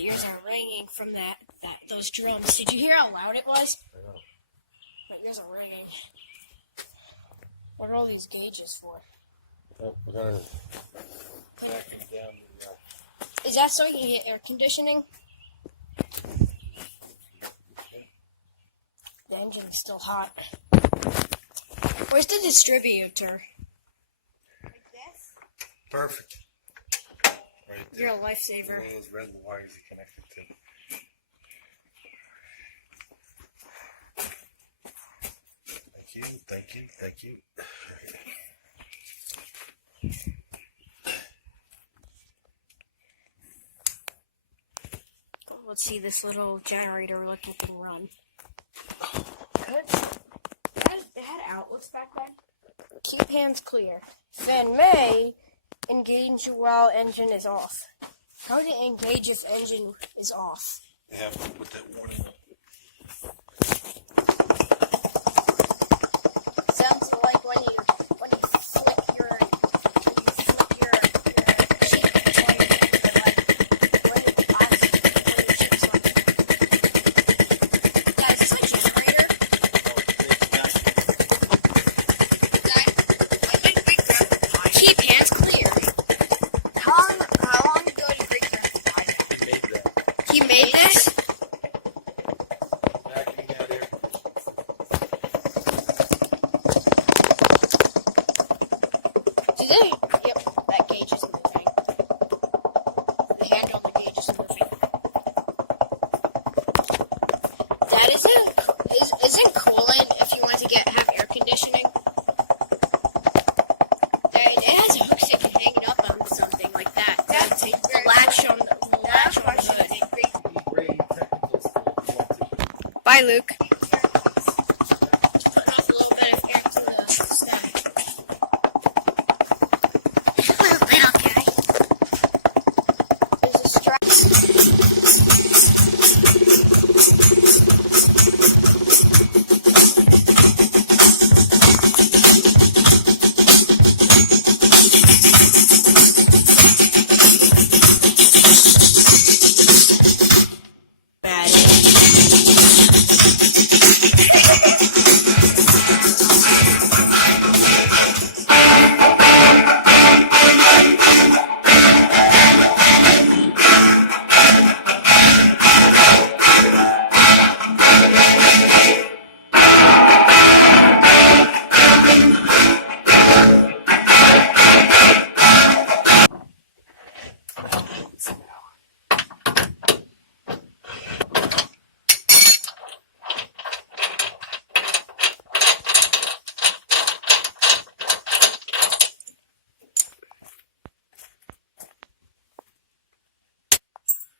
ears are ringing from those drums. Did you hear how loud it was? I know. My ears are ringing. What are all these gauges for? We're gonna vacuum down the. Is that so you can get air conditioning? The engine's still hot. Where's the distributor? Like this? Perfect. Right there. You're a lifesaver. All those red wires are connected to. Thank you, thank you, thank you. Let's see this little generator looking thing run. Good. It had outlets back then. Keep hands clear. Fan may engage while engine is off. How to engage if engine is off? They have to put that warning up. Sounds like when you flick your cheek when it shoots on. Yeah, is this like generator? Keep hands clear. How long ago did you break your He made this? Vacuuming out air. Yep, that gauge is moving. The handle on the gauge is moving. That isn't coolant if you want to have air conditioning. It has a hook stick hanging up on something like that. That's a latch on the Great technical stuff. Bye, Luke. Just putting off a little bit of air to the stack. A little bit, okay. There's a strap.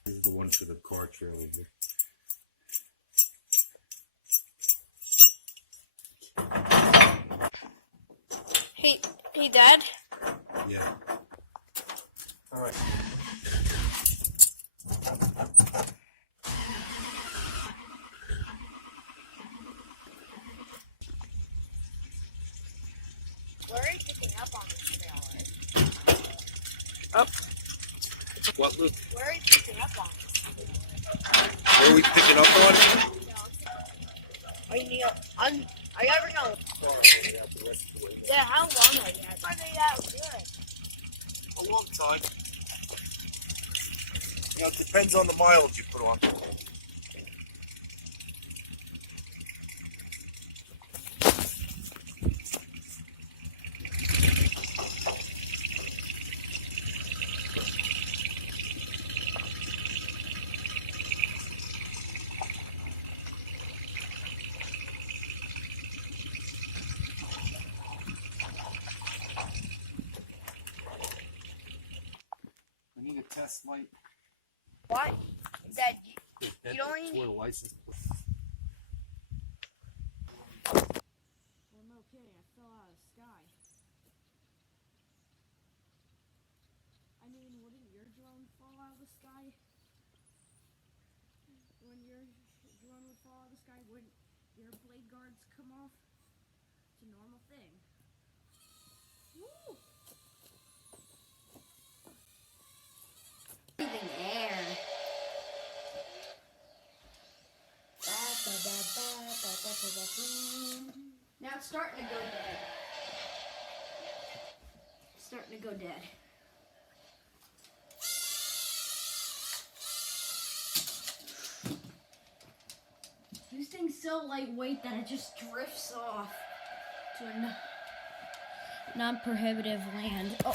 This is the one for the car trailer here. Hey, Dad. Yeah. All right. Where are you picking up on this trailer? Up. What, Luke? Where are you picking up on this? Where are we picking up on? Are you ever going? Yeah, how long are you at? Are they that good? A long time. You know, it depends on the mileage you put on. We need a test light. What? That That's don't need- where the license plate. I'm okay. I fell out of the sky. I mean, wouldn't your drone fall out of the sky? When your drone would fall out of the sky, wouldn't your blade guards come off? It's a normal thing. Woo! Breathing air. Now it's starting to go dead. Starting to go dead. This thing's so lightweight that it just drifts off to a non-prohibitive land. Oh.